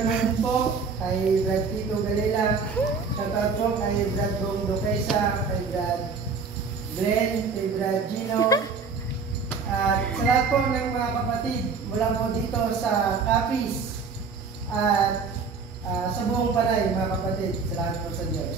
nanonood po kay Brad Tito Galila, shoutout po kay Brad Bong Duquesa, kay Brad Glenn, kay Brad Gino, at sa lahat po ng mga kapatid mula po dito sa Capiz at sa buong Panay, mga kapatid, salamat po sa Diyos.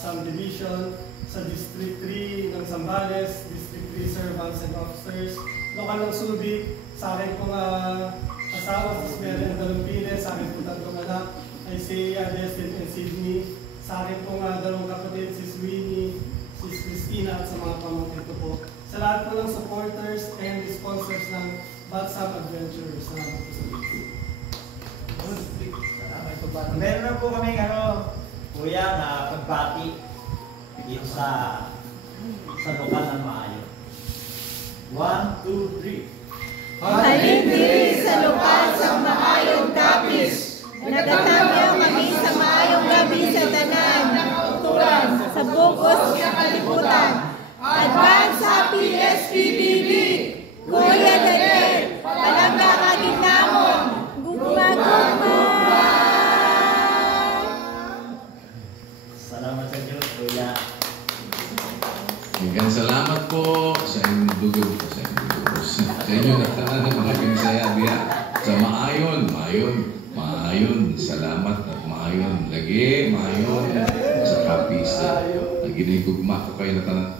Subdivision sa District 3 ng Zambales, District 3 Servants and Officers, lokal ng Subic, sa akin pong asawa, si Mary Dalumpile, sa akin pong tatlong anak, Isaiah, Destin, and Sydney, sa akin pong dalawang kapatid, si Sweeney, si Christina, at sa mga pamangkin ko po. Sa lahat po ng supporters and sponsors ng Batsam Adventure, salamat po sa video. Meron na po kami kuya na pagbati dito sa lokal ng Maayo. 1, 2, 3. Halin diri sa lokal sa Maayong Capiz. Nagkatambyo kami sa maayong gabi sa tanan, nakauturan sa bukos sa kalibutan. Advance Happy SPBB! Kuya Daniel, palangga ka ginamon, gugma-gugma! Salamat sa Diyos, kuya. Hanggang salamat po sa inyong dugog po sa inyong dugog. Sa inyo nagtanan ng malaking saya diya. Sa maayon, salamat at maayon. Lagi, maayon sa Capiz. Naginigugma ko kayo na tanan.